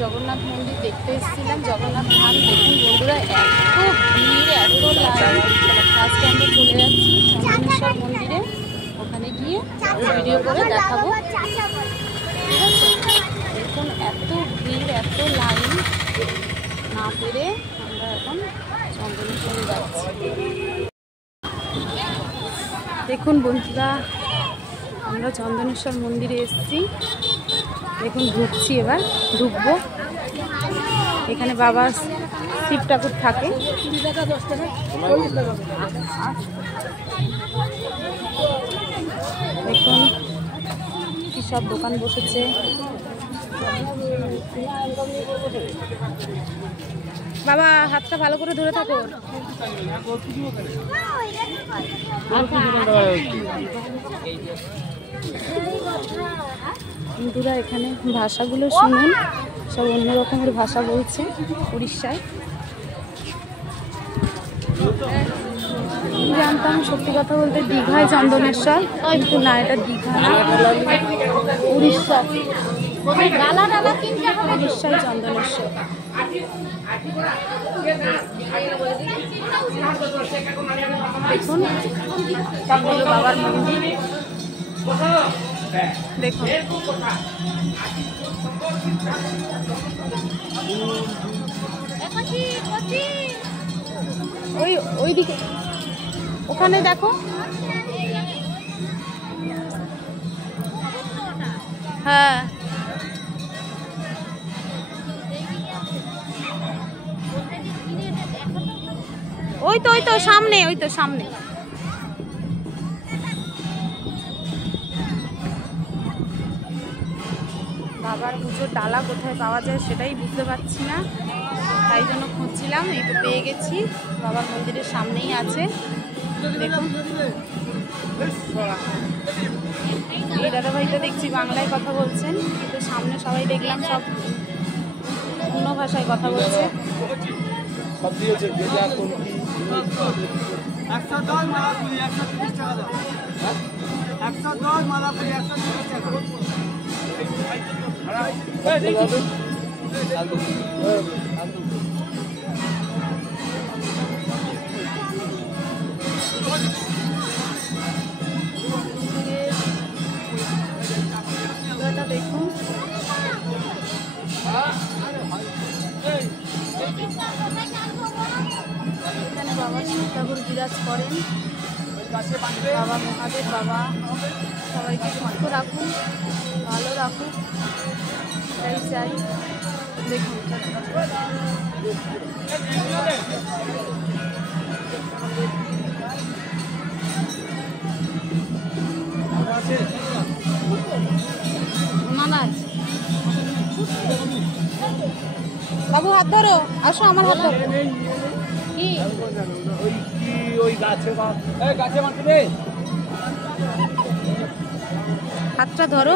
জগন্নাথ মন্দির দেখতে এসেছিলাম, জগন্নাথ ধাম। দেখুন বন্ধুরা, এত ভিড়, এত লাইন। আজকে আমরা চলে যাচ্ছি চন্দনেশ্বর মন্দিরে, ওখানে গিয়ে ভিডিও করে দেখাবো, ঠিক আছে? দেখুন এত ভিড়, এত লাইন, না পেরে আমরা এখন চন্দনেশ্বরে যাচ্ছি। দেখুন বন্ধুরা, আমরা চন্দনেশ্বর মন্দিরে এসেছি। দেখুন ঢুকছি, এবার ঢুকবো। এখানে বাবা শিব ঠাকুর থাকে। দেখুন কি সব দোকান বসেছে। বাবা হাতটা ভালো করে ধরে থাকো। বন্ধুরা এখানে ভাষাগুলো শুনুন, সব অন্য রকমের ভাষা বলছে উড়িষ্যায়। জানতাম সত্যি কথা বলতে দীঘায় চন্দনেশ্বর, কিন্তু না, এটা দীঘা না, উড়িষ্যা, উড়িষ্যায় চন্দনেশ্বর। দেখুন বাবার মন্দির, দেখুন ওই দিকে, ওখানে দেখো। হ্যাঁ ওই তো সামনে, ওই তো সামনে। বাবার পুজোর ডালা কোথায় পাওয়া যায় সেটাই বুঝতে পারছি না, তাই জন্য খুঁজছিলাম। এই তো পেয়ে গেছি, বাবার মন্দিরের সামনেই আছে। দেখুন এই দাদাভাইটা দেখছি বাংলায় কথা বলছেন, কিন্তু সামনে সবাই দেখলাম সব অন্য ভাষায় কথা বলছে। দেখুন এখানে বাবা শিব ঠাকুর বিরাজ করেন। বাবা মহাদেব, বাবা সবাইকে সুস্থ রাখুন, ভালো রাখুন, এটাই চাই। দেখুন বাবু হাত ধরো, আসো আমার হাত ধরো। কি হাতটা ধরো।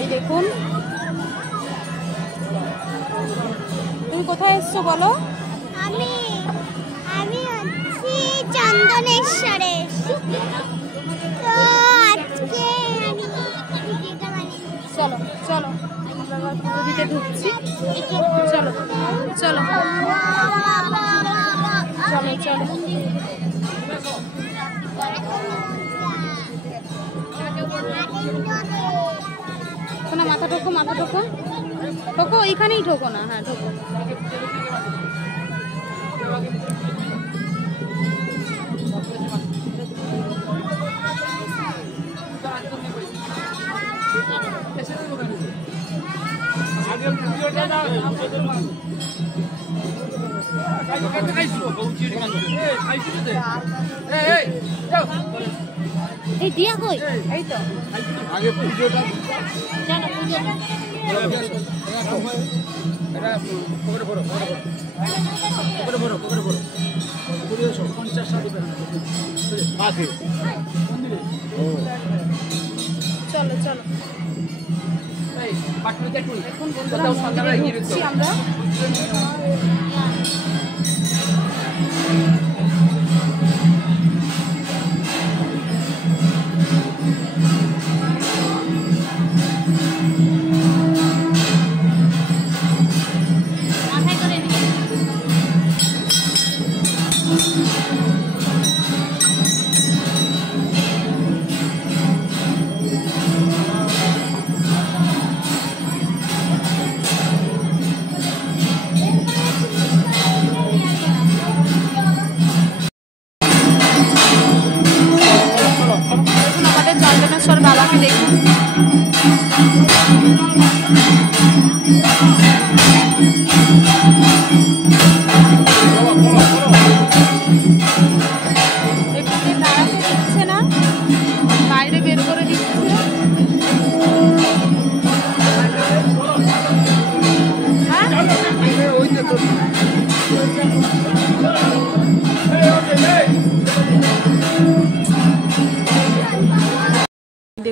এই দেখুন, তুমি কোথায় এসছো বলো? আমি হচ্ছি চন্দনেশ্বরে। তো আজকে চলো চলো আমরা পুজো দিতে ঢুকছি। চলো চলো চলো চলো। না মাথা ঠোকো, মাথা ঠোকো, ঠোকো এইখানেই ঠোকো না। হ্যাঁ ঠোকো। এই দিয়া কই? এই তো আগে পুজোটা জানো, পুজোটা এটা পকেটে ভরো, পকেটে ভরো, পকেটে ভরো, পুরো 50-60 টাকা আছে মন্দিরে। চলো চলো এই পাটনাতে একটু এখন বন্ধুরা সন্ধ্যাবেলা গিয়ে দেখছি আমরা।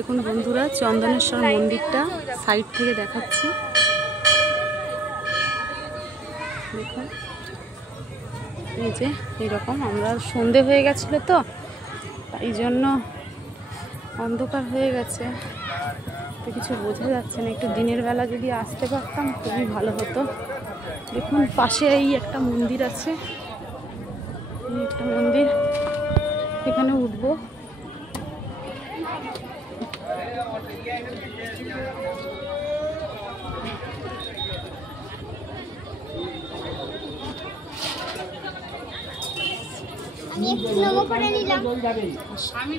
দেখুন বন্ধুরা, চন্দনেশ্বর মন্দিরটা সাইড থেকে দেখাচ্ছি। দেখুন এই যে এরকম, আমরা সন্ধে হয়ে গেছিল তো, তাই জন্য অন্ধকার হয়ে গেছে, তো কিছু বোঝা যাচ্ছে না। একটু দিনের বেলা যদি আসতে পারতাম খুবই ভালো হতো। দেখুন পাশে এই একটা মন্দির আছে, এই একটা মন্দির, এখানে উঠবো।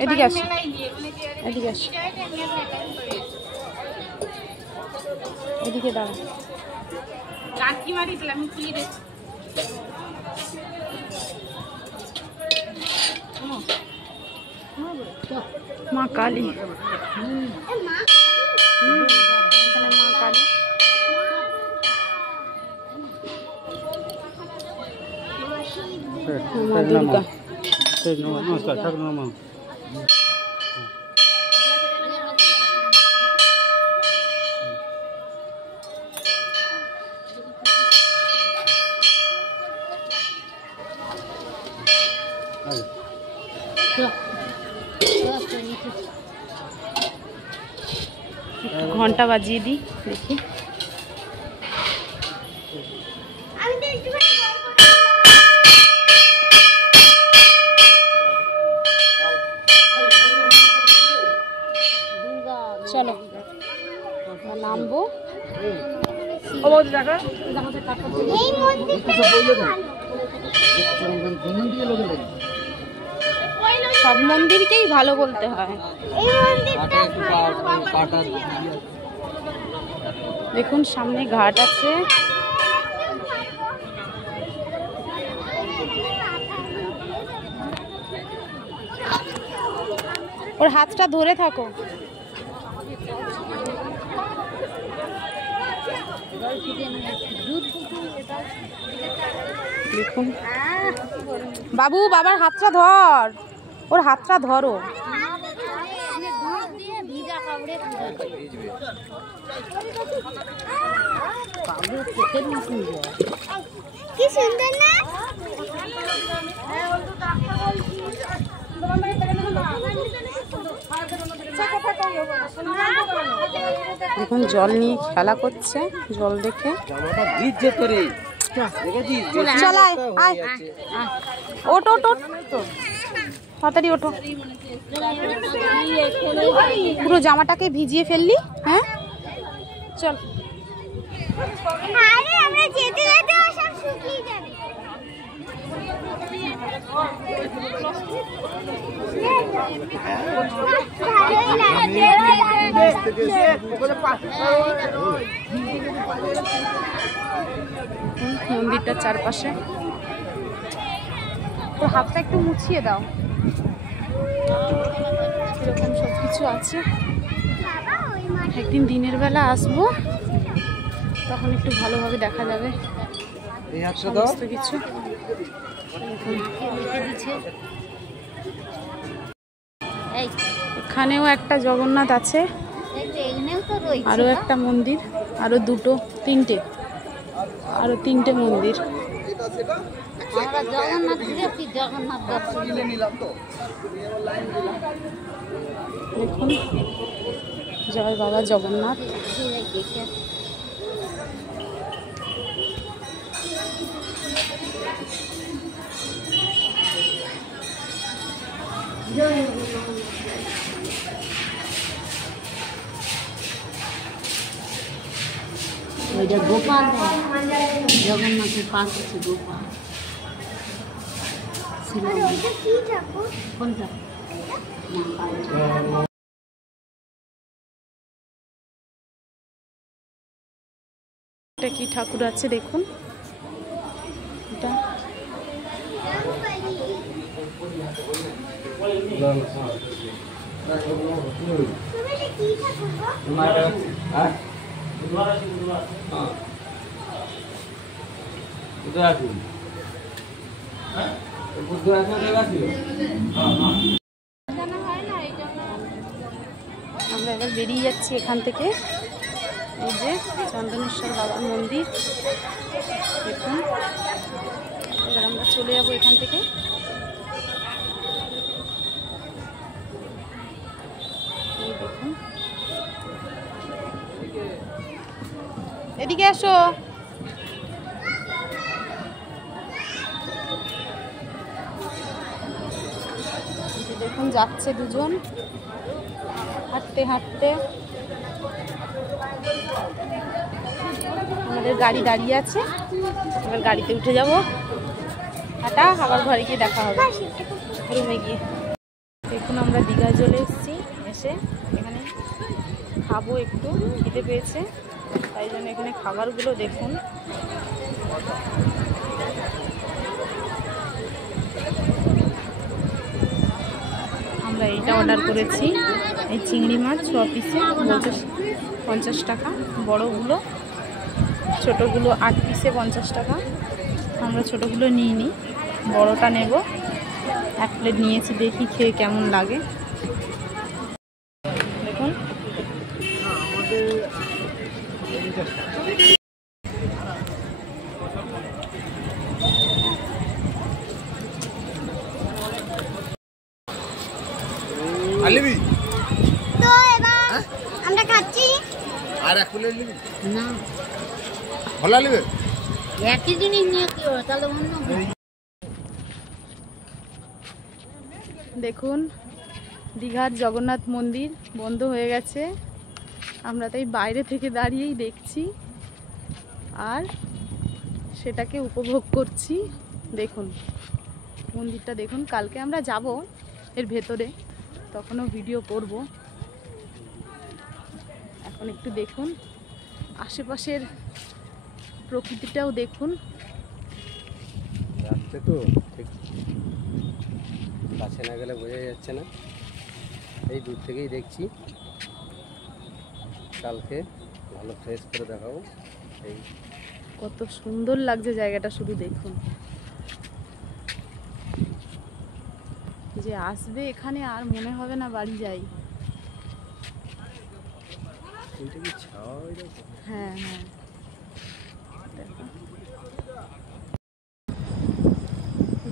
এদিকে আসো, এদিকে আসো, এদিকে দাঁড়া। মা কালী, এখানে মা কালী। মা দুর্গা। নমস্কার, ঠাকুর নমঃ। ঘন্টা বাজিয়ে দিই, দেখি। চলো নামবো। সব মন্দিরকেই ভালো বলতে হয়। দেখুন সামনে ঘাট আছে। ওর হাতটা ধরে থাকো। দেখুন বাবু, বাবার হাতটা ধর, ওর হাতটা ধরো। কি সুন্দর না? এখন জল নিয়ে খেলা করছে, জল দেখে। চলাই আয়, ওঠ ওঠ ওঠ, তাড়াতাড়ি ওঠো। পুরো জামাটাকে ভিজিয়ে ফেললি। হ্যাঁ চল। আরে আমরা যেতে যেতে সব শুকিয়ে যাবে। মন্দিরটার চারপাশে তোর হাতটা একটু মুছিয়ে দাও। এরকম সব কিছু আছে। একদিন দিনের বেলা আসবো, তখন একটু ভালোভাবে দেখা যাবে সমস্ত কিছু। এখানেও একটা জগন্নাথ আছে, আরো একটা মন্দির, আরো দুটো, তিনটে, আরো তিনটে মন্দির। দেখুন জয় বাবা জগন্নাথ। ওইটা গোপাল, জগন্নাথের পাশ আছে গোপাল। কোনটা? এটা কি ঠাকুর আছে দেখুন, এটা আমরা আমরা এবার বেরিয়ে যাচ্ছি এখান থেকে। এই যে চন্দনেশ্বর বাবার মন্দির দেখুন, এবার আমরা চলে যাবো এখান থেকে। এই দেখুন, এদিকে আসো। দেখুন যাচ্ছে দুজন হাঁটতে হাঁটতে। আমাদের গাড়ি দাঁড়িয়ে আছে, এবার গাড়িতে উঠে যাব। হাঁটা, আবার ঘরে গিয়ে দেখা হবে রুমে গিয়ে। দেখুন আমরা দীঘা চলে এসেছি, এসে এখানে খাবো, একটু খিদে পেয়েছে, তাই জন্য এখানে খাবারগুলো দেখুন। আমরা এইটা অর্ডার করেছি, এই চিংড়ি মাছ 6 পিসে 50 টাকা, বড়গুলো, ছোটোগুলো 8 পিসে 50 টাকা। আমরা ছোটোগুলো নিইনি, বড়টা নেব। 1 প্লেট নিয়েছি, দেখি খেয়ে কেমন লাগে। দেখুন তো এবার আমরা খাচ্ছি। আর এক প্লেট নিবি না, ভালো নেবে একই জিনিস নিয়ে কি হবে তাহলে অন্য দেখুন দীঘার জগন্নাথ মন্দির বন্ধ হয়ে গেছে। আমরা তাই বাইরে থেকে দাঁড়িয়েই দেখছি আর সেটাকে উপভোগ করছি। দেখুন মন্দিরটা দেখুন, কালকে আমরা যাব এর ভেতরে, তখনও ভিডিও করব। এখন একটু দেখুন আশেপাশের প্রকৃতিটাও দেখুন। যাচ্ছে তো ঠিক কাছে না গেলে বোঝা যাচ্ছে না, এই দূর থেকেই দেখছি। কালকে ভালো ফ্রেশ করে দেখাবো। এই কত সুন্দর লাগছে জায়গাটা, শুধু দেখুন। যে আসবে এখানে আর মনে হবে না বাড়ি যাই। এটা কি ছাওয়া হয়ে যাচ্ছে? হ্যাঁ হ্যাঁ, দেখুন।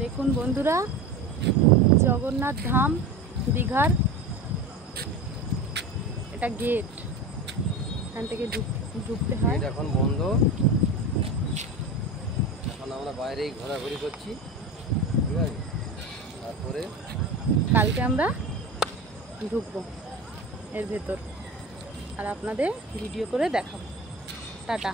দেখুন বন্ধুরা, জগন্নাথ ধাম দীঘার এটা গেট, এখান থেকে ঢুকতে হয়। গেট এখন বন্ধ, এখন আমরা বাইরেই ঘোরাঘুরি করছি, ঠিক আছে। তারপরে কালকে আমরা ঢুকবো এর ভেতর আর আপনাদের ভিডিও করে দেখাবো। টাটা।